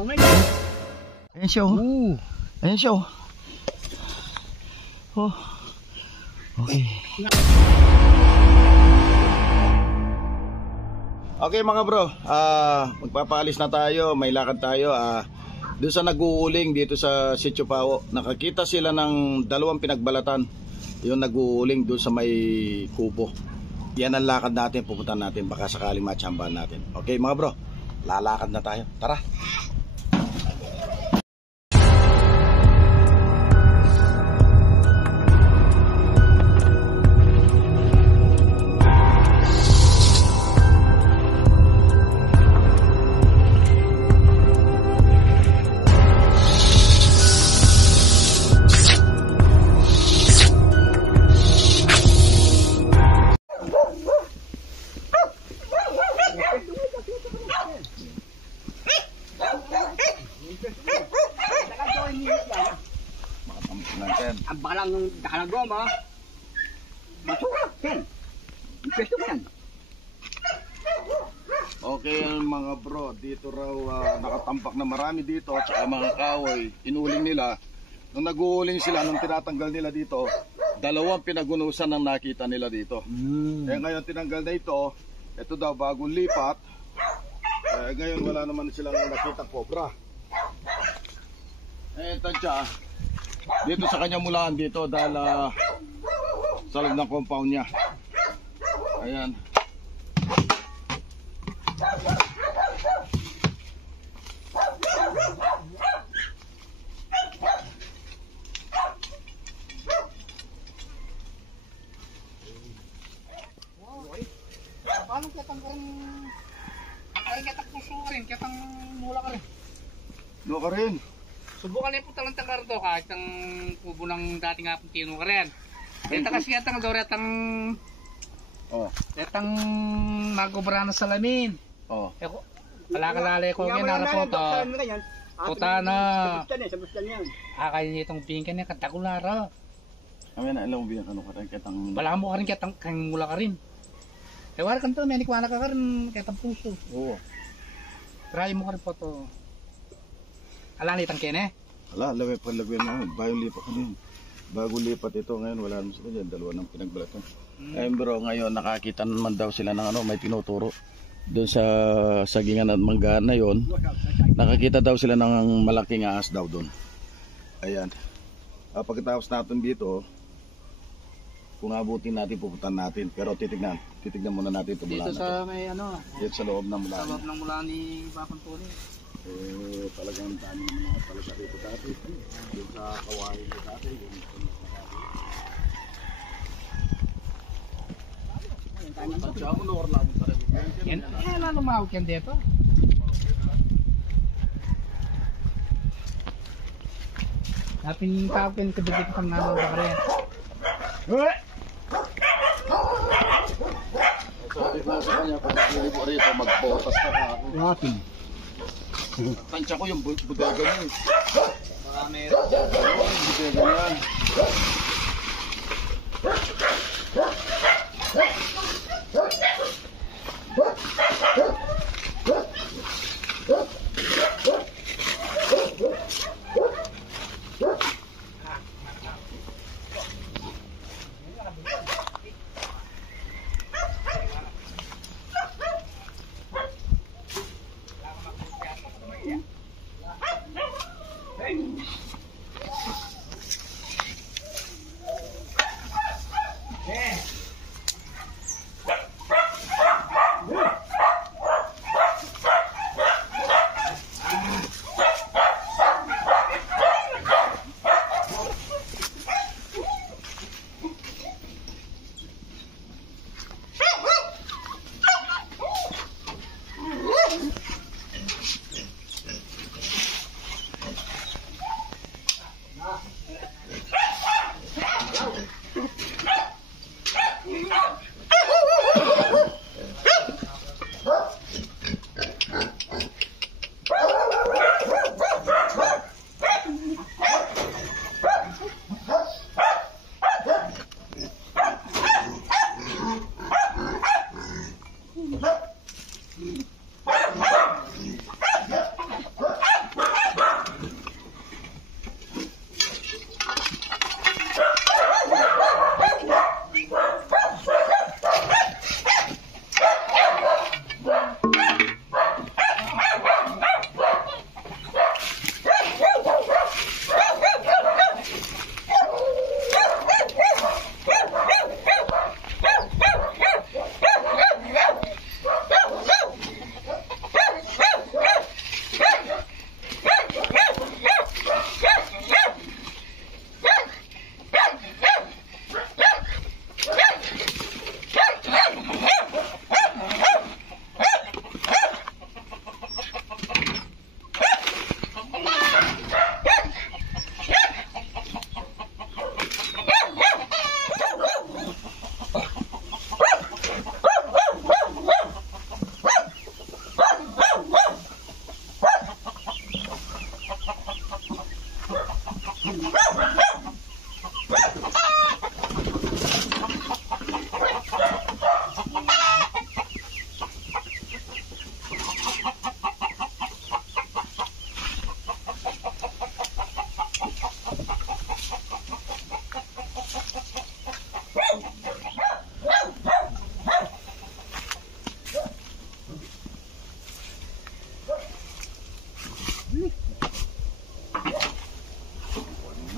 Ayan siya oh. Ayan siya oh. Oh. Okay. Okay mga bro, magpapaalis na tayo, may lakad tayo. Doon sa nag-uuling dito sa Sitio Pawo, nakakita sila ng dalawang pinagbalatan. Yung nag-uuling doon sa may kubo. Yan ang lakad natin, pupunta natin, baka sakaling matsambahan natin. Okay mga bro, lalakad na tayo, tara. Ang balang dakalagoma. Masukat yan. Pwesto yan. Okay mga bro, dito raw nakatampak na marami dito at saka mga kahoy, inuling nila. Nung nag-uuling sila, nung tinatanggal nila dito, dalawang pinagunusan ang nakita nila dito. Eh ngayon tinanggal na ito daw bagong lipat. Ngayon wala naman silang nakita cobra. Tansya, dito sa kanya mulaan dito dahil sa loob ng compound niya. Ayan. Paano kitang rin? Ang kitang puso ka rin, kitang mula ka rin. Doon ka rin. Subukan na po talang takar to kahit ang kubo ng dating apong tino ka rin. Ito kasi itang daw retang etang magobra na salamin. Kalakalala ko ngayon narapo to. Puta na. Kaya nitong bingkan niya katakulara. Kami na alam mo bilang ano ka rin kitang... Wala mo ka rin kitang kang mula ka rin. Wala kan to, may nikwana ka rin kitang puso. Oo. Try mo ka rin po to. Alang litang kene? Wala, labi mo. Bagong lipat ka din. Bagong lipat ito ngayon, wala naman sila dyan. Dalawa ng pinagbalatan. Ayun bro, ngayon nakakita naman daw sila ng may tinuturo. Doon sa sagingan at manggahan na yon, nakakita daw sila ng malaking ahas daw doon. Ayan. Pagkatapos natin dito, kung abutin natin, pupuntan natin. Pero titignan muna natin ito mula dito sa may dito sa loob ng mula. Sa loob ng mula ni Papang Tony. Talagang dami naman mga talaga dito dati. Doon sa kawain ko dati. Tansya mo, luwar lang talaga. Yan, lumawag yan dito. Napin kapin kadagit sa nalo ba rin. Sabi ko sa kanya, pag nilip mo rito, magbotas ka ka. Napin. Tansya ko yung bodega niya. Marami rin. Yung bodega niya.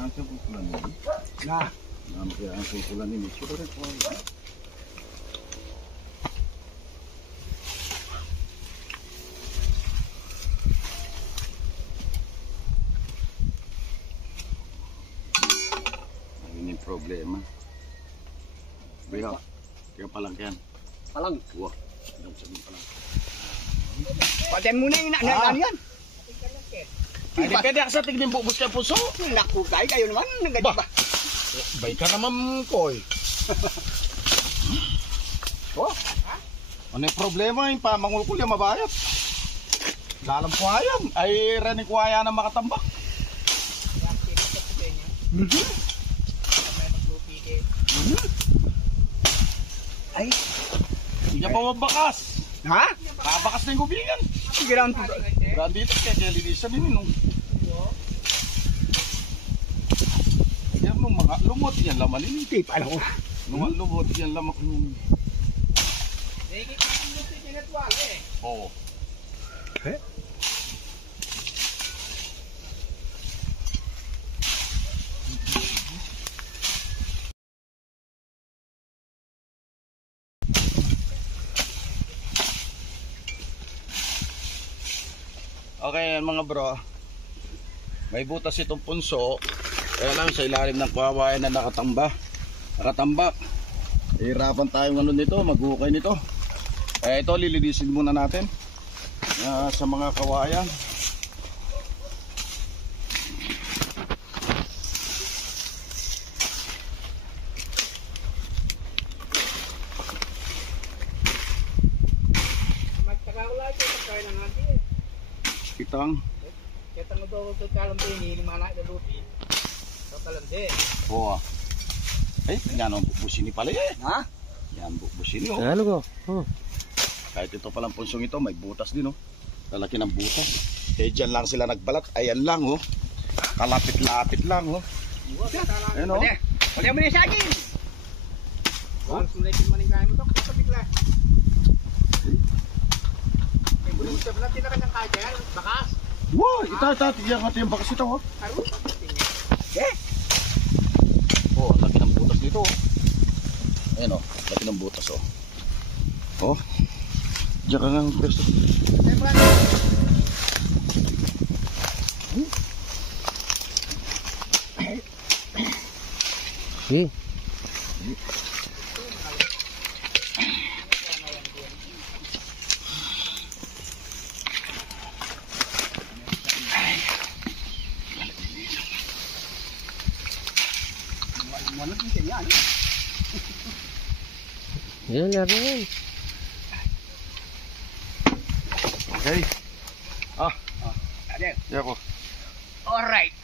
Nasaan pupulan ini? Nah, Nampir ang pupulan ini. Sudah rin po. Ini problema. Kaya palang yan. palang. Wah, dalam sabi palang. Paten mo na yung inaan yan. Ay, depende ako sa tignin bubos kay puso. Naku, kayo naman. Bah, bay ka naman, Koy. Oh, ano yung problema? Yung pamangulkul yung mabayat. Lalang kuhayan. Ay, raning kuhayan na makatambak. Ay, Hindi niya pa mabakas. ha? Kabakas na yung gubingan. Sige lang. Grandito, kaya linisan din nung. Yan nung mga lumot yan laman ini. Hindi pa alam ko. Nung lumot yan laman ko nung. Oo. Eh? Okay mga bro, may butas itong punso. Kaya lang sa ilalim ng kawayan na nakatambak. Hirapan tayong ano nito, maghukay nito. Ito lilinisin muna natin sa mga kawayan. Magtakakulay ko pagkain ng hati eh. Kitang. Kita mo daw ito kalambi ni limana ito lupi. Sa kalambi. Oo. Ay, yan ang bubusin ni pala eh. Ha? Yan bubusin oh. Ano ko? Oh. Kahit ito palang punsong ito, may butas din oh. Lalaki ng butas. Eh dyan lang sila nagbalat. Ayan lang oh. Kalapit-lapit lang oh. Ayan oh. Pwede mo na sa akin. Once mo na yung kaya mo ito, kapabigla. Eh, bulong siya pala, tinakan ng kaya, bakas. Wow, ito. Tigyan natin yung bakas ito oh. Aro? Eh? Oh, laki ng butas dito oh. Ayan oh, laki ng butas oh. Oh. Diyan ka ng pwesto. Eh, pala. Sige. Yan na rin. Okay. Ade. Diyan ko. Alright.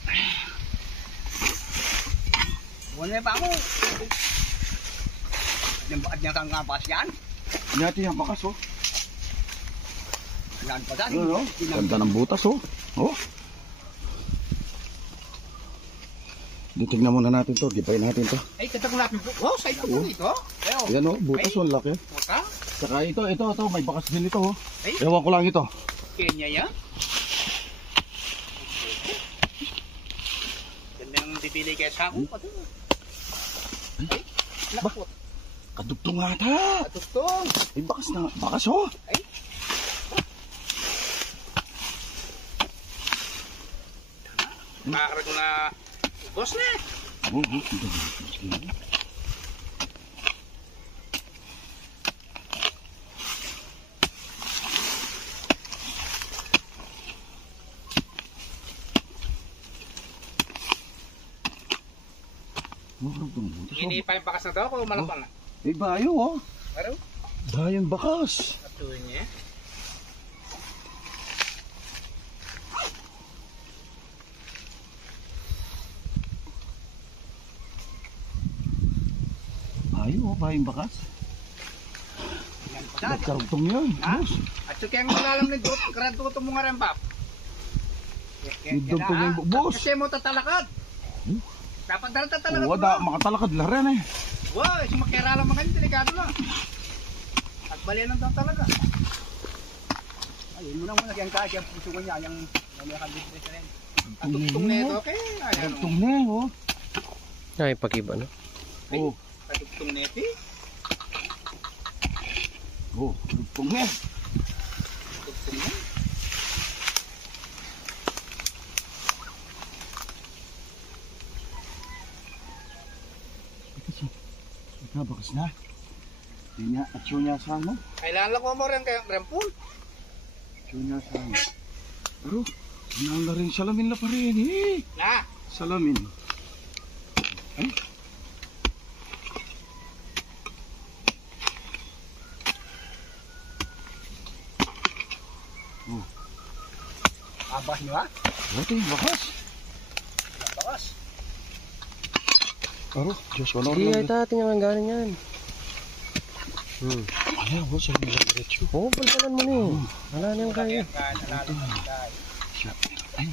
Muna pa mo. Bakit niya kang kapas yan? Nyati yung bakas oh. Yan pa dahil. Ano oh. Ganda ng butas oh. Oh. Tingnan muna natin to, gibayin natin to. Ay, katang lapin po. Wow, side po ito. Ayan oh, butas oh, laki. Maka? Saka ito, may bakas din ito oh. Ay. Ewan ko lang ito. Kenya yan. Ganda ng bibili kaya sa ako. Ay, nakapot. Kadugtong ata. Atustong. May bakas oh. Ay. Makarag na boss na. Oh. Ini pa yung bakas na to o malapang na? May bayo oh. Ano? Bayong bakas. Atuin niya. bayong bakas. Nagkarugtong yun. Ha? Boss. At so kaya malalam ni Dut, karatuto mo nga rin, Pap. Nagdugtong yung boss. Kasi mo tatalakad. Dapat dala tatalakad Oo, mo. makatalakad la rin eh. Wow, sumakira lang mga delikado lang. At balian lang talaga. Ayun mo na muna kaya kaya puso ko niya yung nakabitris rin. At tugtong na ito, okay. Nagdugtong na eh, oh. Ay, pag-iba, no? Oo. Patugtong na ito. Oo, nagdugtong na. Tugtong na. Bakas na. Hindi niya, at yun niya sa ano? Kailangan lang ko mo rin kayong rempul. Yun niya sa ano? Pero, sinaan na rin salamin la pa rin eh. Na, Salamin. Ay. Oh, abas niyo ha? buti, bakas. Bakas. Aro, Diyos, wala Hindi, ay rin. tatin yung galing yan. Ano, boss, ano yung diretso? Oo, palpalan mo niyo. Wala na yung kaya. Siya. Ay,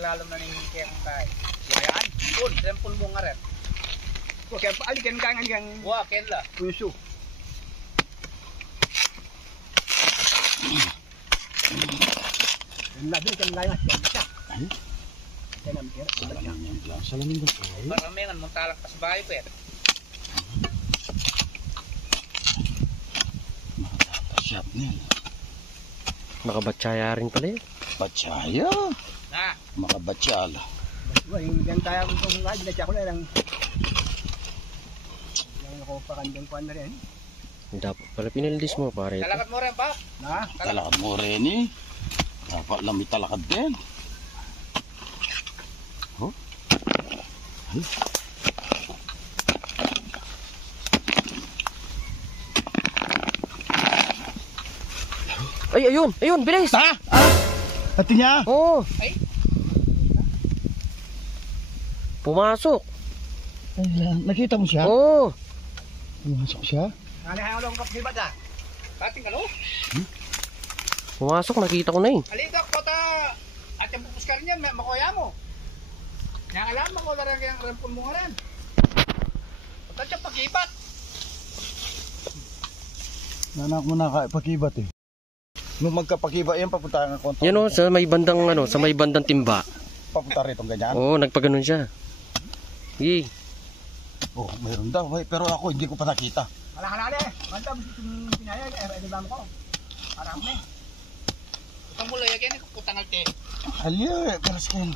Lalo na ning kayang kay. Yan, pun, rempul mo nga rin. Kaya pa alikan ka nga yang wa kenla. Puso. Labi kan lain siya. ay, Kaya mikir. salamin ba? Ay, Paramengan mo talak pas bahay pet. shop niya. Makabatsaya rin pala yun. Batsaya. Na, Makabatsala. wah yung yang kaya ko kung nga dinatya ko na lang. Yang ako pakandang kuan na rin. Dapat pala pinildis mo, pare. Talakat mo rin pa. Na, Talakad mo rin eh. Dapat lang may talakad din. Oh. Ay. Ay, ayun! Ayun! Bilis! Ha? Hati niya? Oo! ay, Pumasok! Ay, nakita mo siya? Oo! Pumasok siya? nalihan ko lang kapsi ba da? Bating ka no? Pumasok, nakita ko na eh. Alita ko ta at yung pupuskar niyan, makuya mo. Yang alam mo ko lang yung rempul mo nga rin. Pagkat siya pag-ibat. Nanak mo na pakibat eh. Nung magkapakiba yan, papunta nga konto. Yan o, sa may bandang ano, sa may bandang timba. Papunta rito ganyan. Oo, nagpaganon siya. Sige. Oh, mayroon daw. Ay, pero ako hindi ko pa nakita. Halali. Manta mo itong pinaya, eh, ba mo ko? Parang me. Itong mula yan, putang alte. Halya, pero skin.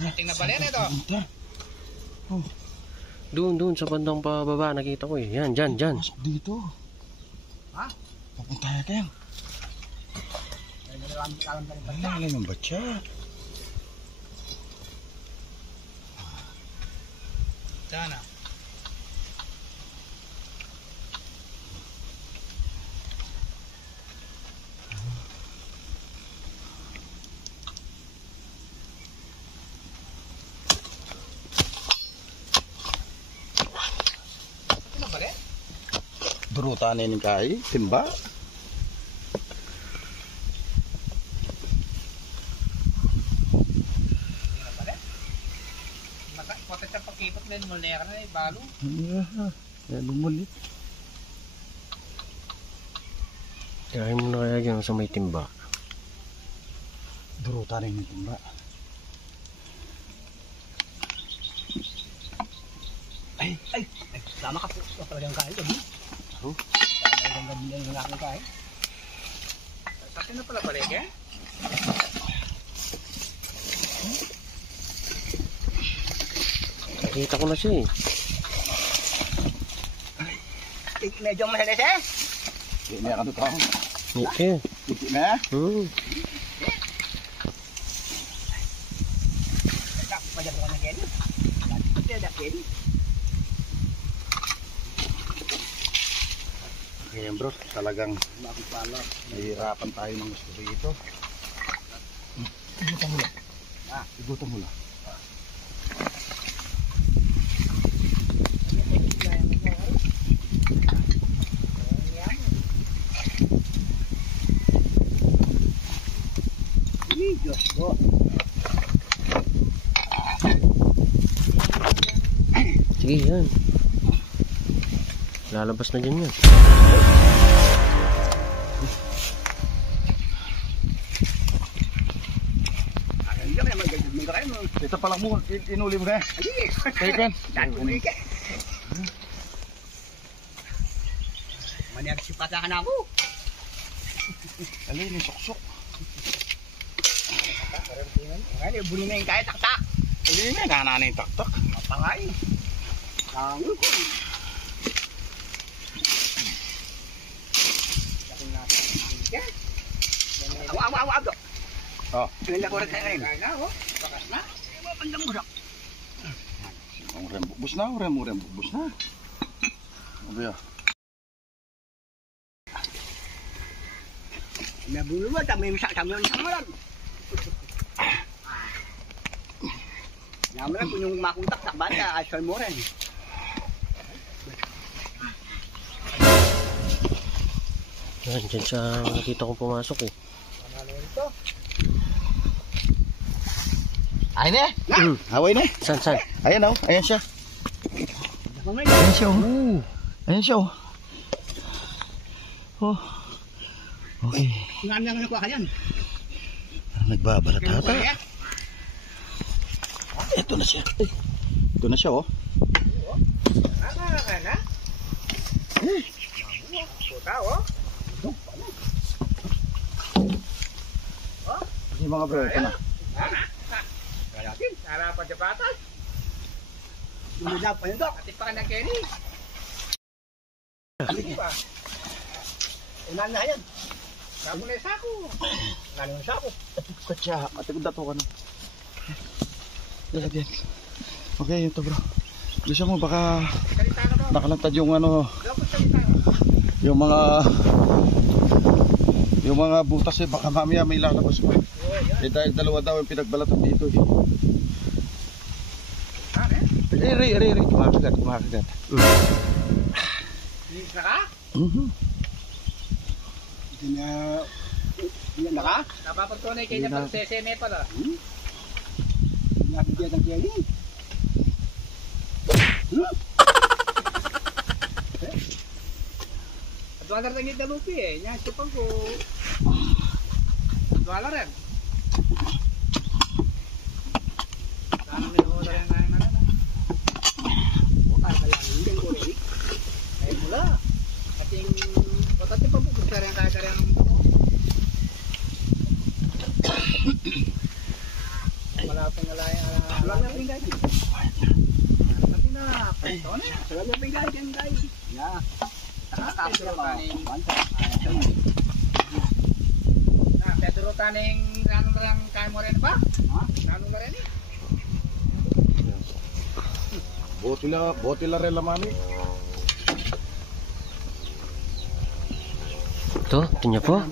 Ating na balen ito. Doon, sa bandang pababa, nakita ko eh. Yan, dyan. Pasok dito. Ha? Papunta yan. Ano yung batya? Sana. Ano ba rin? Durutan ni kai, timba. Kota siya pakipot na yung mulnera na yung balo. Yan lumulit. Kaya mo na kaya dyan sa may timba. Durutan ni timba. Ay! Sama ka po. Ito talagang kain gabi. Oh. Talagang gabi na yung aking kain. Sa akin na pala balik eh. Nakita ko na siya eh. Medyo mahilis eh. Hindi ka dito. Okay. Hindi na. Pwede po ka na gen. Pwede na gen. Ngayon bro, talagang nahihirapan tayo ng gusto dito. Igutan mo lang. Sige, yan. Lalabas na dyan yan. Ito pa lang mo, inuli mo na. Taken. Maniag si patahan ako. Alin, yung suksok. Ngayon, buli na yung kaya taktak. Alin na, nanana yung taktak. Mapangay. Tango ko. Awa. Oh. Tingnan ko rin ngayon. Kaya na, oh. Bakas na. Bandang burak. Ang rembubus na, rembubus na. Ano yun? Nabuluwa, kami yung samaran. Namaran kung yung makuntak sa bata, asal mo rin. Yan, dyan siya nakita kong pumasok eh. Ay na! Haway na! Saan? Ayan o, ayan siya. Ayan siya o. Ayan siya o. Oh. Okay. Nga naman nakuha ka yan. Nagbabalat ata. Ito na siya. Ito na siya o. Nakaka na? Puta o. Yung mga bro, ito na. Kalakin, harapan sa patas. Lumudap pa yun, Dok. Atip pa ka ng Kenny. Hindi pa. Unan na yan. Sako na yung sako. Unan yung sako. Katsa, matigod na to ka na. Lalagyan. Okay, ito bro. Gusto mo baka Salita ka, Dok. nakalantad yung ano, Dok, salita ka. yung mga butas eh, baka mamaya may lalabas pa. Eh dahil dalawa daw yung pinagbalatan dito eh. Ri. Kumakagat. Linis na ka? Hindi na ka? Napapagtunay kayo na pag-seseme pala. Nakabigyan ng Kenny. Adwala rin yung dalupi eh. Yan, sipang ko. Adwala rin. Sana may nakuha rin na yung Buka, malaming ko rin. Ay mula. Ating, patati pa po gusto rin kaya rin ang buko. Malapang na lang yung alam na pinggay. Pati na, pito na. Salam na pinggay dyan guys. Yeah. Pedro taning anong lang kaya mo rin ba? Ha? Anong rin eh? Botila rin lamani. Ito niya po.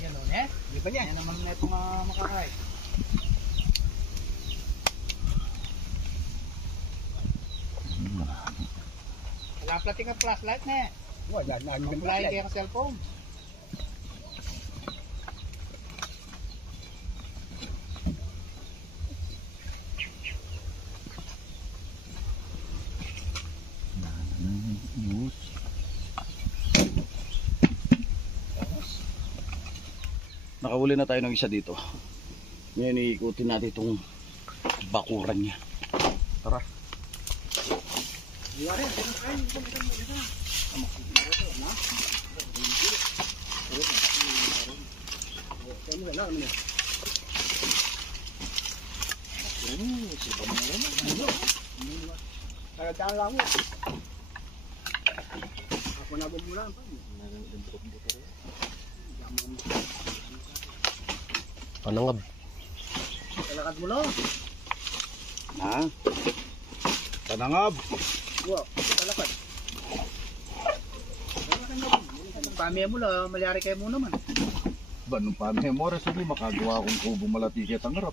Yan o, ne? Di ba niya? Yan naman na itong makakay. Wala plating ang flashlight na eh. Wala na. Mag-fly kayo ng cellphone. Nakahuli na tayo ng isa dito. Ngayon iikutin natin itong bakuran niya. Tara. Tagataan lang mo. Ako na bumulan pa. Panangab. Talakat mo lang. Ha? Tanangab. Wow, talakat. pamaya mo lang, malyari kayo muna man. Ba, nung pamemora, sige, makagawa akong kubo malatikit ang harap.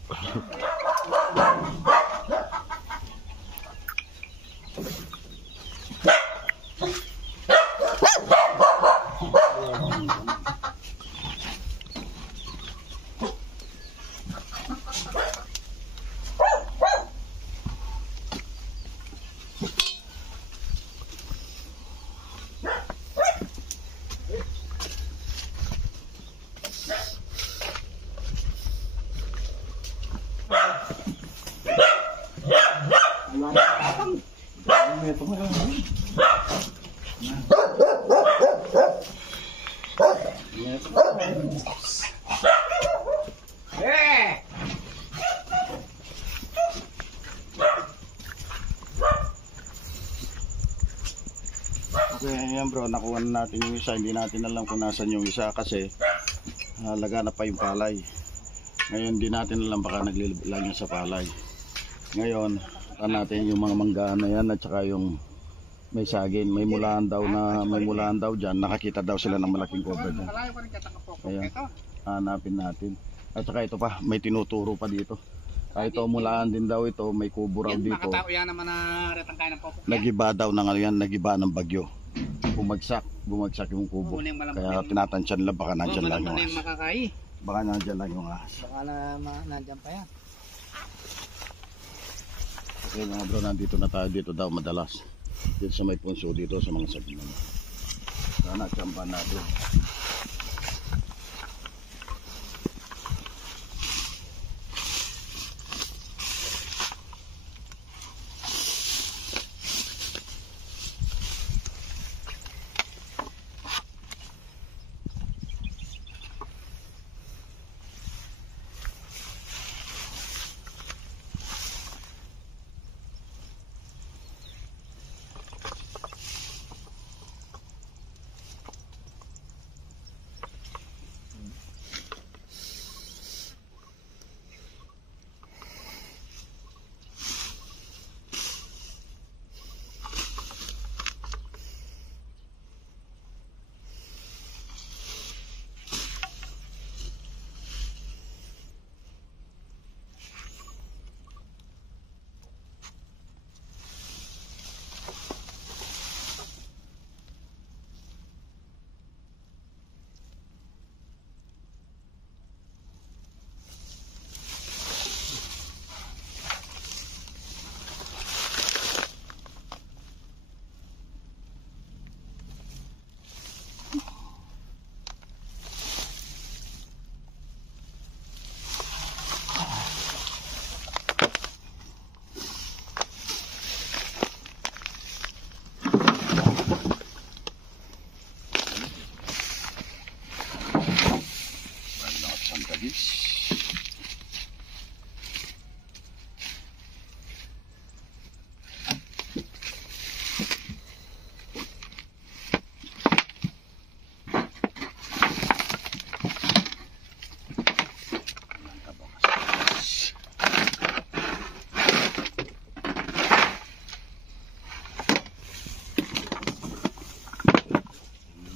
Okay, yan bro, nakuha na natin yung isa. Hindi natin alam kung nasan yung isa kasi laganap pa yung palay. Ngayon di natin alam, baka nagliliblang niya sa palay. Ngayon, natin yung mga manggaan na yan at saka yung may sagin, may mulaan daw dyan. Nakakita daw sila ng malaking cobra dyan. Kaya hanapin natin. At saka ito pa, may tinuturo pa dito. Ito mulaan din daw ito, may kubo raw dito. Makatao yan naman na retangkay ng popok. Nagiba daw ng ano yan, nagiba ng bagyo. Bumagsak yung kubo. Kaya tinatansyan nila baka nandyan lang yung ahas. Baka nandyan lang yung ahas. Baka nandyan pa yan. Okay mga bro, nandito na tayo dito daw madalas. Dito sa may punso dito sa mga sabi naman. Sana tsampan natin.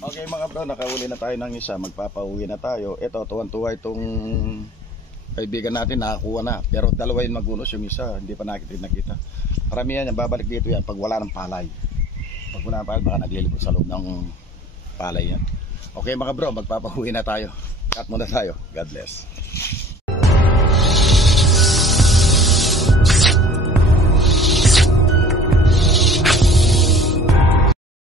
Okay mga bro, nakahuli na tayo ng isa, magpapauwi na tayo. Ito, tuwan-tuwa itong kaibigan natin, nakakuha na. Pero dalawa yung magunos, yung isa, hindi pa nakita. Karamihan yan, babalik dito yan pag wala ng palay. Pag wala ng palay, baka naglilipot sa loob ng palay yan. Okay mga bro, magpapauwi na tayo. Cut muna tayo. God bless.